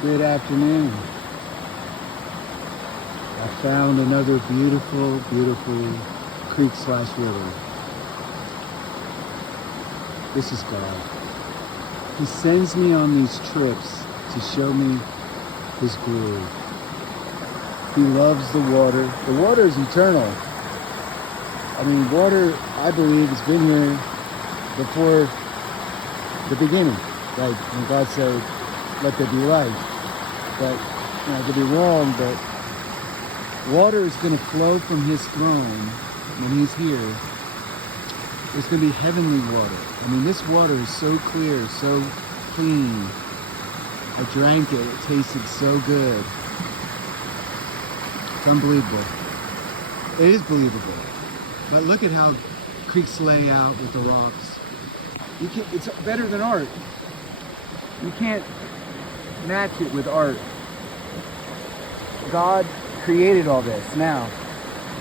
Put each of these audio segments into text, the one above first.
Good afternoon. I found another beautiful, beautiful creek/river. This is God. He sends me on these trips to show me His glory. He loves the water. The water is eternal. I mean, water, I believe, has been here before the beginning. Like when God said, let there be light. But, I could be wrong, but water is going to flow from His throne when He's here. It's going to be heavenly water. I mean, this water is so clear, so clean. I drank it. It tasted so good. It's unbelievable. It is believable. But look at how creeks lay out with the rocks. It's better than art. You can't match it with art. God created all this. Now,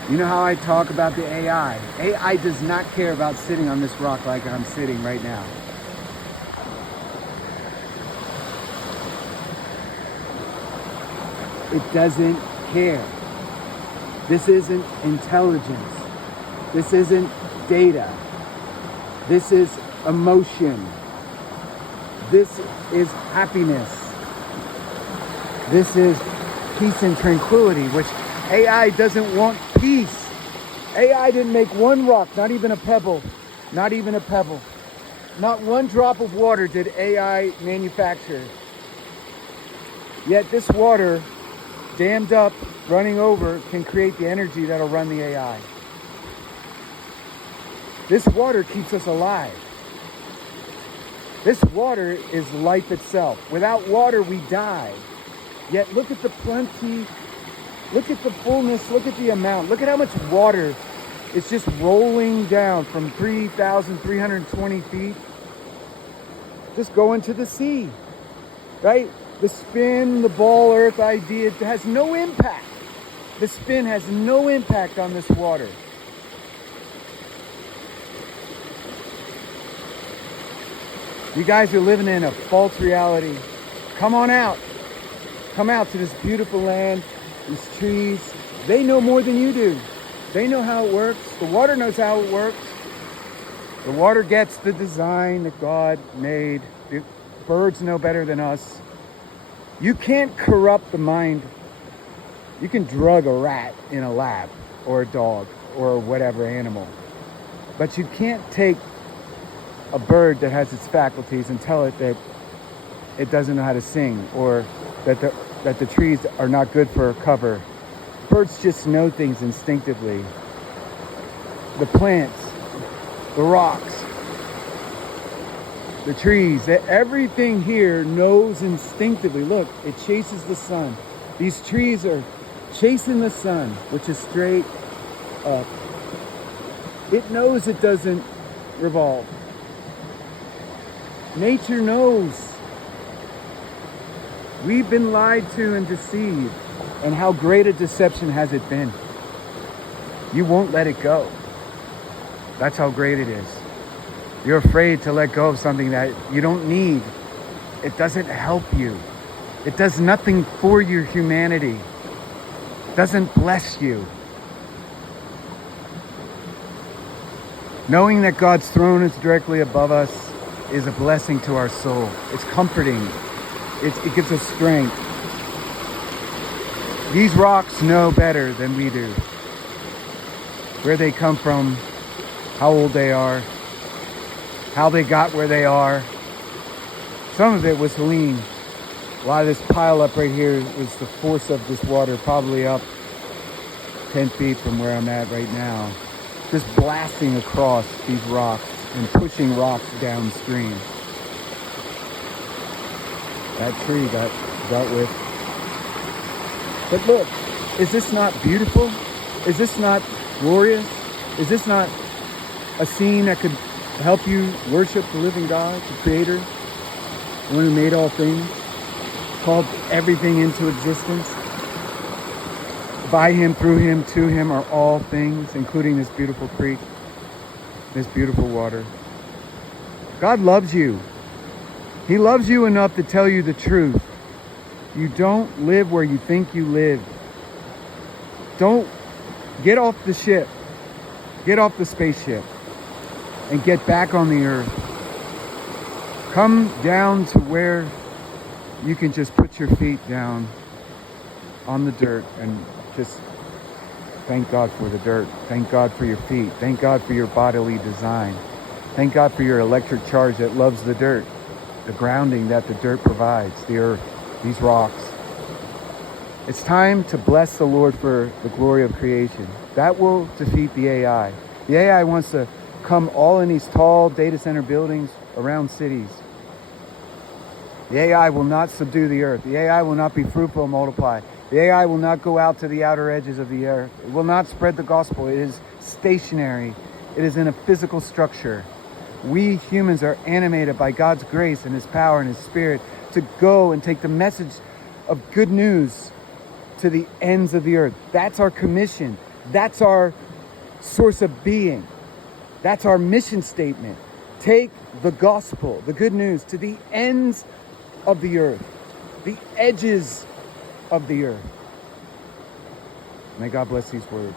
you know how I talk about the AI? AI does not care about sitting on this rock like I'm sitting right now. It doesn't care. This isn't intelligence. This isn't data. This is emotion. This is happiness. This is peace and tranquility, which AI doesn't want peace. AI didn't make one rock, not even a pebble, not even a pebble. Not one drop of water did AI manufacture. Yet this water, dammed up, running over, can create the energy that'll run the AI. This water keeps us alive. This water is life itself. Without water, we die. Yet look at the plenty, look at the fullness, look at the amount. Look at how much water is just rolling down from 3,320 feet. Just going to the sea, right? The spin, the ball earth idea, it has no impact. The spin has no impact on this water. You guys are living in a false reality. Come on out. Come out to this beautiful land, these trees. They know more than you do. They know how it works. The water knows how it works. The water gets the design that God made. The birds know better than us. You can't corrupt the mind. You can drug a rat in a lab or a dog or whatever animal. But you can't take a bird that has its faculties and tell it that it doesn't know how to sing, or that the trees are not good for cover. Birds just know things instinctively. The plants, the rocks, the trees, everything here knows instinctively. Look, it chases the sun. These trees are chasing the sun, which is straight up. It knows it doesn't revolve. Nature knows. We've been lied to and deceived. And how great a deception has it been? You won't let it go. That's how great it is. You're afraid to let go of something that you don't need. It doesn't help you. It does nothing for your humanity. It doesn't bless you. Knowing that God's throne is directly above us is a blessing to our soul. It's comforting. It gives us strength. These rocks know better than we do. Where they come from, how old they are, how they got where they are. Some of it was Helene. A lot of this pile up right here is the force of this water, probably up 10 feet from where I'm at right now. Just blasting across these rocks and pushing rocks downstream. That tree got with. But look, is this not beautiful? Is this not glorious? Is this not a scene that could help you worship the living God, the Creator, the one who made all things, called everything into existence? By Him, through Him, to Him are all things, including this beautiful creek, this beautiful water. God loves you. He loves you enough to tell you the truth. You don't live where you think you live. Don't get off the ship. Get off the spaceship and get back on the earth. Come down to where you can just put your feet down on the dirt and just thank God for the dirt. Thank God for your feet. Thank God for your bodily design. Thank God for your electric charge that loves the dirt, the grounding that the dirt provides, the earth, these rocks. It's time to bless the Lord for the glory of creation. That will defeat the AI. The AI wants to come all in these tall data center buildings around cities. The AI will not subdue the earth. The AI will not be fruitful and multiply. The AI will not go out to the outer edges of the earth. It will not spread the gospel. It is stationary. It is in a physical structure. We humans are animated by God's grace and His power and His Spirit to go and take the message of good news to the ends of the earth. That's our commission. That's our source of being. That's our mission statement. Take the gospel, the good news, to the ends of the earth, the edges of the earth. May God bless these words.